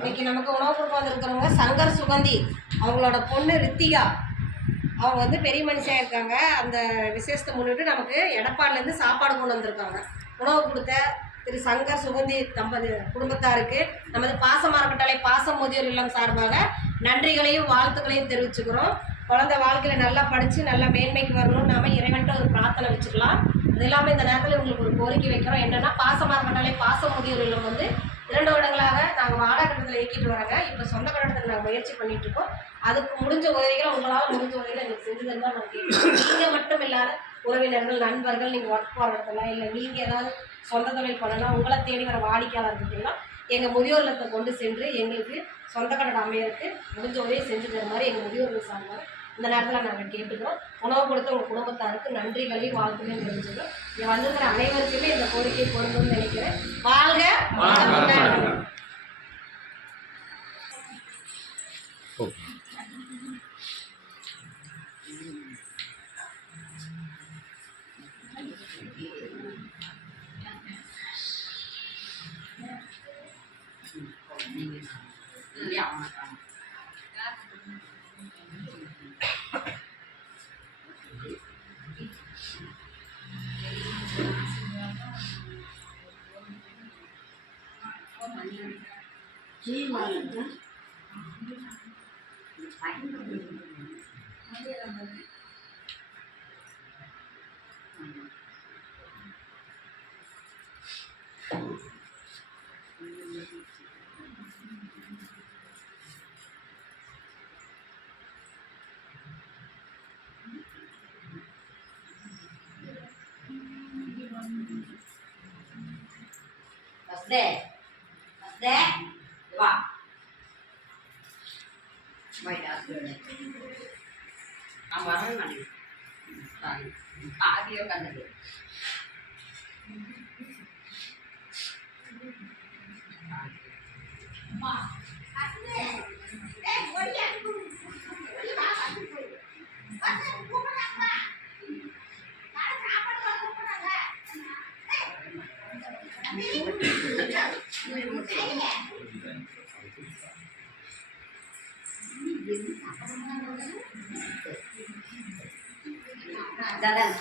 இன்னைக்கு நமக்கு உணவு கொடுக்க வந்திருக்கிறவங்க சங்கர் சுகந்தி, அவங்களோட பொண்ணு ரித்திகா. அவங்க வந்து பெரிய மனுஷியாக இருக்காங்க. அந்த விசேஷத்தை முன்னிட்டு நமக்கு எடப்பாடிலேருந்து சாப்பாடு கொண்டு வந்திருக்காங்க. உணவு கொடுத்த திரு சங்கர் சுகந்தி குடும்பத்தாருக்கு நமது பாசமரக்கட்டளை பாசம் முதியோர் இல்லம் சார்பாக நன்றிகளையும் வாழ்த்துக்களையும் தெரிவிச்சுக்கிறோம். குழந்தை வாழ்க்கையில் நல்லா படித்து நல்லா மேன்மைக்கு வரணும்னு நாம் இறைவன்ட்டு ஒரு பிரார்த்தனை வச்சுக்கலாம். அது இல்லாமல் இந்த நேரத்தில் உங்களுக்கு ஒரு கோரிக்கை வைக்கிறோம். என்னென்னா பாசமரக்கட்டளை பாசம் முதியோர் இல்லம் வந்து 2 வருடங்களாக நாங்கள் வாடகை கட்டணத்தில் இயக்கிட்டு வராங்க. இப்போ சொந்த கட்டணத்தில் நாங்கள் முயற்சி பண்ணிகிட்ருக்கோம். அதுக்கு முடிஞ்ச உதவிகளை உங்களால் முடிஞ்ச உதவிகளை எங்களுக்கு செஞ்சு தருதான் நாங்கள் கேட்குறோம். நீங்கள் மட்டும் இல்லாத உறவினர்கள் நண்பர்கள், நீங்கள் ஒர்க் போகிற இடத்துல இல்லை நீங்கள் ஏதாவது சொந்த தொழில் பண்ணலாம், உங்களை தேடி வர வாடிக்கையாளர்கள்லாம் எங்கள் முதியோர் இல்லத்தை கொண்டு சென்று எங்களுக்கு சொந்த கட்டணம் அமையறதுக்கு முடிஞ்ச உதவியை செஞ்சு தர மாதிரி எங்கள் முதியோர்கள் சார்பாக இந்த நேரத்தில் நாங்கள் கேட்டுக்கிறோம். உணவு கொடுத்த உங்கள் குடும்பத்தாருக்கு நன்றிகளையும் வாழ்த்துக்களையும் தெரிஞ்சுக்கிறோம். இங்கே வந்திருக்கிற அனைவருக்குமே இந்த கோரிக்கை பொருந்தும்னு நினைக்கிறேன். வாழ்க வா நான் வரவே மாட்டேன். ஆதியோ கண்டது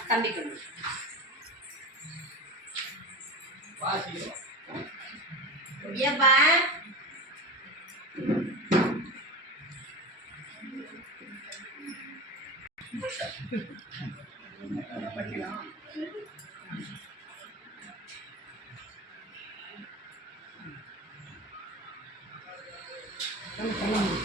தம்பிக்கு ஏப்பா Thank you.